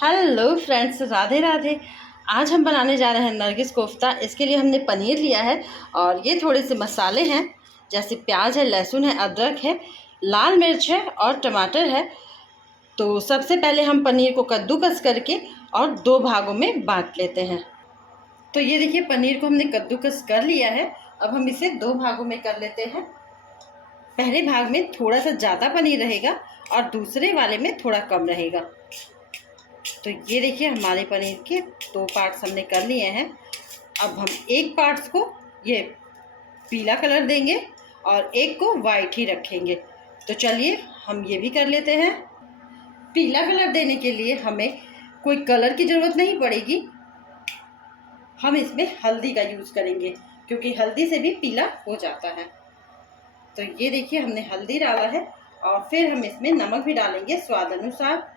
Hello friends, Radhe Radhe. आज हम बनाने जा रहे हैं नरगिस कोफ्ता। इसके लिए हमने पनीर लिया है और ये थोड़े से मसाले हैं, जैसे प्याज है, लहसुन है, अदरक है, लाल मिर्च है और टमाटर है। तो सबसे पहले हम पनीर को कद्दूकस करके और दो भागों में बांट लेते हैं। तो ये देखिए, पनीर को हमने कद्दूकस कर लिया है। अब हम इसे दो भागों में कर लेते हैं। पहले भाग में थोड़ा सा ज़्यादा पनीर रहेगा और दूसरे वाले में थोड़ा कम रहेगा। तो ये देखिए, हमारे पनीर के दो पार्ट्स हमने कर लिए हैं। अब हम एक पार्ट्स को ये पीला कलर देंगे और एक को वाइट ही रखेंगे। तो चलिए हम ये भी कर लेते हैं। पीला कलर देने के लिए हमें कोई कलर की ज़रूरत नहीं पड़ेगी। हम इसमें हल्दी का यूज़ करेंगे क्योंकि हल्दी से भी पीला हो जाता है। तो ये देखिए, हमने हल्दी डाला है और फिर हम इसमें नमक भी डालेंगे स्वाद अनुसार।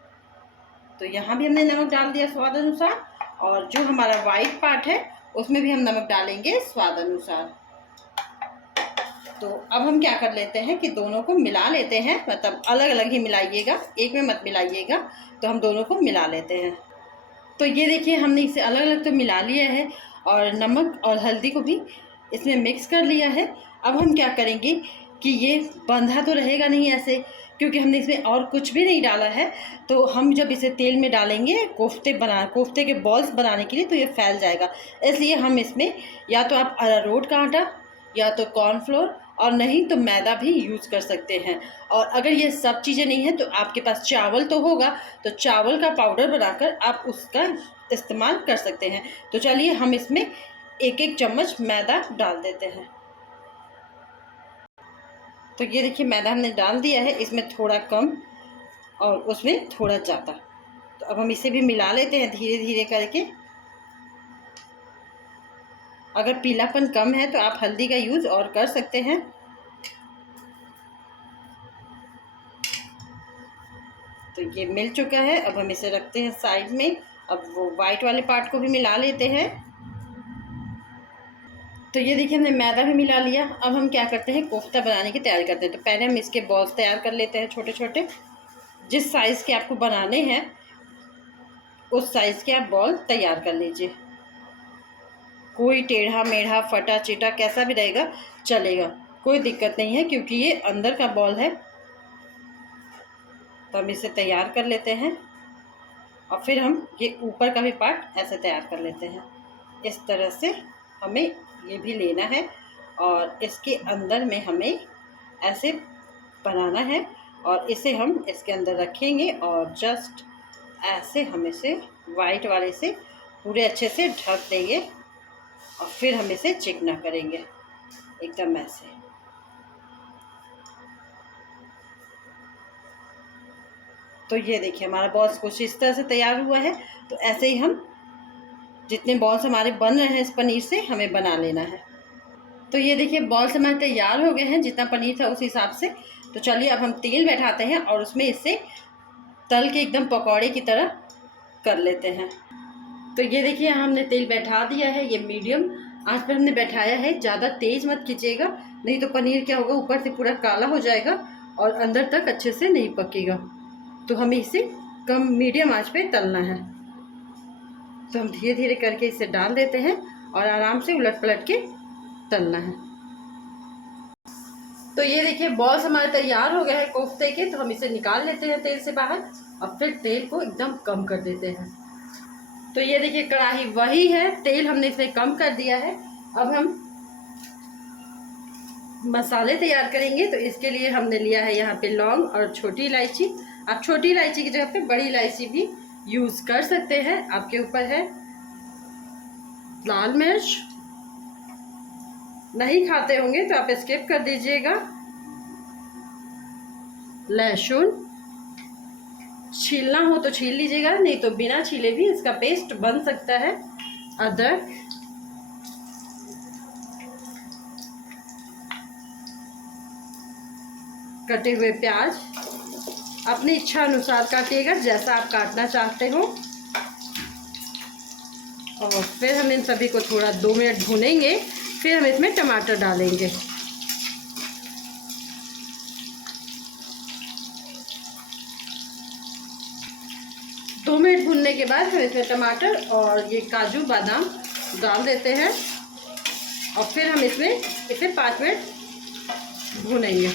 तो यहाँ भी हमने नमक डाल दिया स्वाद अनुसार, और जो हमारा वाइट पार्ट है उसमें भी हम नमक डालेंगे स्वाद अनुसार। तो अब हम क्या कर लेते हैं कि दोनों को मिला लेते हैं, मतलब अलग अलग ही मिलाइएगा, एक में मत मिलाइएगा। तो हम दोनों को मिला लेते हैं। तो ये देखिए, हमने इसे अलग अलग तो मिला लिया है और नमक और हल्दी को भी इसमें मिक्स कर लिया है। अब हम क्या करेंगे कि ये बंधा तो रहेगा नहीं ऐसे, क्योंकि हमने इसमें और कुछ भी नहीं डाला है। तो हम जब इसे तेल में डालेंगे कोफ्ते के बॉल्स बनाने के लिए, तो ये फैल जाएगा। इसलिए हम इसमें या तो आप अरारोट का आटा या तो कॉर्नफ्लोर और नहीं तो मैदा भी यूज़ कर सकते हैं। और अगर ये सब चीज़ें नहीं हैं तो आपके पास चावल तो होगा, तो चावल का पाउडर बनाकर आप उसका इस्तेमाल कर सकते हैं। तो चलिए हम इसमें एक एक चम्मच मैदा डाल देते हैं। तो ये देखिए, मैदा हमने डाल दिया है, इसमें थोड़ा कम और उसमें थोड़ा ज़्यादा। तो अब हम इसे भी मिला लेते हैं धीरे धीरे करके। अगर पीलापन कम है तो आप हल्दी का यूज़ और कर सकते हैं। तो ये मिल चुका है, अब हम इसे रखते हैं साइड में। अब वो वाइट वाले पार्ट को भी मिला लेते हैं। तो ये देखिए, हमने मैदा भी मिला लिया। अब हम क्या करते हैं, कोफ्ता बनाने की तैयारी करते हैं। तो पहले हम इसके बॉल्स तैयार कर लेते हैं, छोटे छोटे। जिस साइज़ के आपको बनाने हैं उस साइज़ के आप बॉल तैयार कर लीजिए। कोई टेढ़ा मेढ़ा फटा चिटा कैसा भी रहेगा चलेगा, कोई दिक्कत नहीं है, क्योंकि ये अंदर का बॉल है। तो हम इसे तैयार कर लेते हैं और फिर हम ये ऊपर का भी पार्ट ऐसे तैयार कर लेते हैं। इस तरह से हमें ये भी लेना है और इसके अंदर में हमें ऐसे बनाना है और इसे हम इसके अंदर रखेंगे और जस्ट ऐसे हम इसे वाइट वाले से पूरे अच्छे से ढक देंगे और फिर हम इसे चिकना करेंगे एकदम ऐसे। तो ये देखिए, हमारा बॉल्स कुछ इस तरह से तैयार हुआ है। तो ऐसे ही हम जितने बॉल्स हमारे बन रहे हैं इस पनीर से हमें बना लेना है। तो ये देखिए, बॉल्स हमारे तैयार हो गए हैं, जितना पनीर था उस हिसाब से। तो चलिए अब हम तेल बैठाते हैं और उसमें इसे तल के एकदम पकौड़े की तरह कर लेते हैं। तो ये देखिए, यहाँ हमने तेल बैठा दिया है। ये मीडियम आंच पर हमने बैठाया है, ज़्यादा तेज़ मत कीजिएगा, नहीं तो पनीर क्या होगा, ऊपर से पूरा काला हो जाएगा और अंदर तक अच्छे से नहीं पकेगा। तो हमें इसे कम मीडियम आंच पे तलना है। तो हम धीरे धीरे करके इसे डाल देते हैं और आराम से उलट पलट के तलना है। तो ये देखिए, बॉल्स हमारे तैयार हो गए हैं कोफ्ते के। तो हम इसे निकाल लेते हैं तेल से बाहर और फिर तेल को एकदम कम कर देते हैं। तो ये देखिए, कढ़ाई वही है, तेल हमने इसमें कम कर दिया है। अब हम मसाले तैयार करेंगे। तो इसके लिए हमने लिया है यहाँ पे लौंग और छोटी इलायची। आप छोटी इलायची की जगह पे बड़ी इलायची भी यूज़ कर सकते हैं, आपके ऊपर है। लाल मिर्च नहीं खाते होंगे तो आप स्किप कर दीजिएगा। लहसुन छीलना हो तो छील लीजिएगा, नहीं तो बिना छीले भी इसका पेस्ट बन सकता है। अदरक, कटे हुए प्याज अपनी इच्छा अनुसार काटिएगा, जैसा आप काटना चाहते हो। और फिर हम इन सभी को थोड़ा 2 मिनट भूनेंगे, फिर हम इसमें टमाटर डालेंगे। 2 मिनट भूनने के बाद हम इसमें टमाटर और ये काजू बादाम डाल देते हैं और फिर हम इसमें इसे 5 मिनट भूनेंगे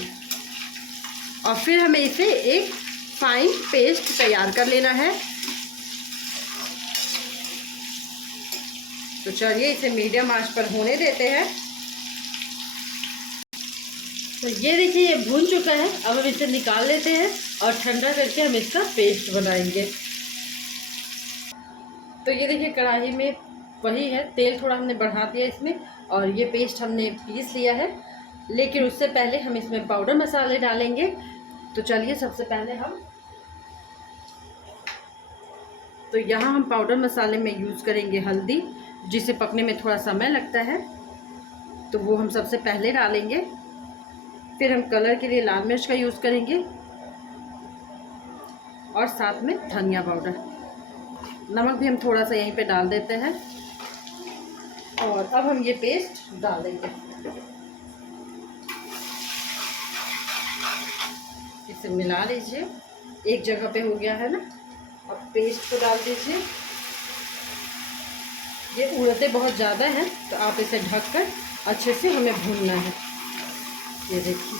और फिर हमें इसे एक फाइन पेस्ट तैयार कर लेना है। तो चलिए इसे मीडियम आंच पर होने देते हैं। तो ये देखिए ये भून चुका है। अब हम इसे निकाल लेते हैं और ठंडा करके हम इसका पेस्ट बनाएंगे। तो ये देखिए कढ़ाई में वही है, तेल थोड़ा हमने बढ़ा दिया इसमें और ये पेस्ट हमने पीस लिया है। लेकिन उससे पहले हम इसमें पाउडर मसाले डालेंगे। तो चलिए सबसे पहले तो यहाँ हम पाउडर मसाले में यूज़ करेंगे हल्दी, जिसे पकने में थोड़ा समय लगता है, तो वो हम सबसे पहले डालेंगे। फिर हम कलर के लिए लाल मिर्च का यूज़ करेंगे और साथ में धनिया पाउडर, नमक भी हम थोड़ा सा यहीं पे डाल देते हैं। और अब हम ये पेस्ट डाल देंगे, इसे मिला लीजिए। एक जगह पे हो गया है ना। अब पेस्ट को डाल दीजिए। ये उड़ते बहुत ज़्यादा हैं तो आप इसे ढककर अच्छे से हमें भूनना है। ये देखिए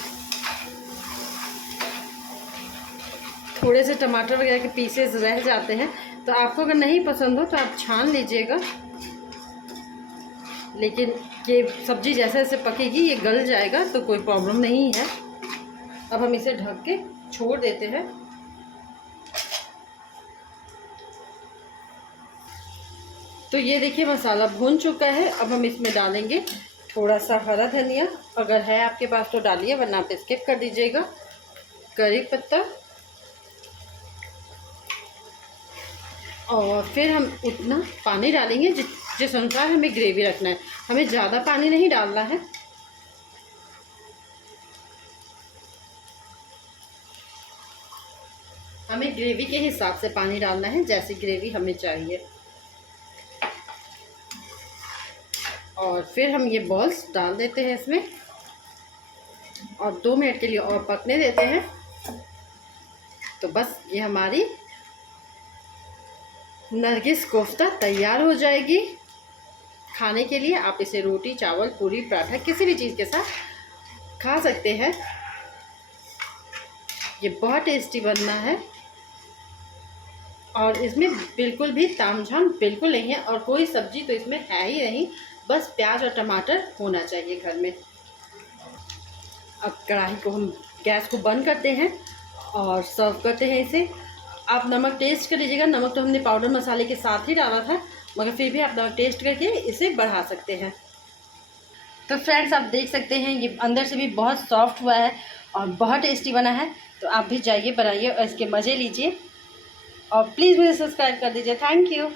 थोड़े से टमाटर वगैरह के पीसेस रह जाते हैं, तो आपको अगर नहीं पसंद हो तो आप छान लीजिएगा। लेकिन ये सब्ज़ी जैसे जैसे पकेगी ये गल जाएगा, तो कोई प्रॉब्लम नहीं है। अब हम इसे ढक के छोड़ देते हैं। तो ये देखिए मसाला भून चुका है। अब हम इसमें डालेंगे थोड़ा सा हरा धनिया, अगर है आपके पास तो डालिए, वरना आप स्किप कर दीजिएगा। करी पत्ता और फिर हम उतना पानी डालेंगे जिस अनुसार हमें ग्रेवी रखना है। हमें ज़्यादा पानी नहीं डालना है। हमें ग्रेवी के हिसाब से पानी डालना है, जैसी ग्रेवी हमें चाहिए। और फिर हम ये बॉल्स डाल देते हैं इसमें और 2 मिनट के लिए और पकने देते हैं। तो बस ये हमारी नरगिस कोफ्ता तैयार हो जाएगी खाने के लिए। आप इसे रोटी, चावल, पूरी, पराठा किसी भी चीज़ के साथ खा सकते हैं। ये बहुत टेस्टी बनना है और इसमें बिल्कुल भी तामझाम बिल्कुल नहीं है और कोई सब्जी तो इसमें है ही नहीं, बस प्याज और टमाटर होना चाहिए घर में। अब कढ़ाई को हम गैस को बंद करते हैं और सर्व करते हैं इसे। आप नमक टेस्ट कर लीजिएगा। नमक तो हमने पाउडर मसाले के साथ ही डाला था, मगर फिर भी आप नमक टेस्ट करके इसे बढ़ा सकते हैं। तो फ्रेंड्स आप देख सकते हैं ये अंदर से भी बहुत सॉफ्ट हुआ है और बहुत टेस्टी बना है। तो आप भी जाइए बनाइए और इसके मज़े लीजिए और प्लीज़ मुझे सब्सक्राइब कर दीजिए। Thank you.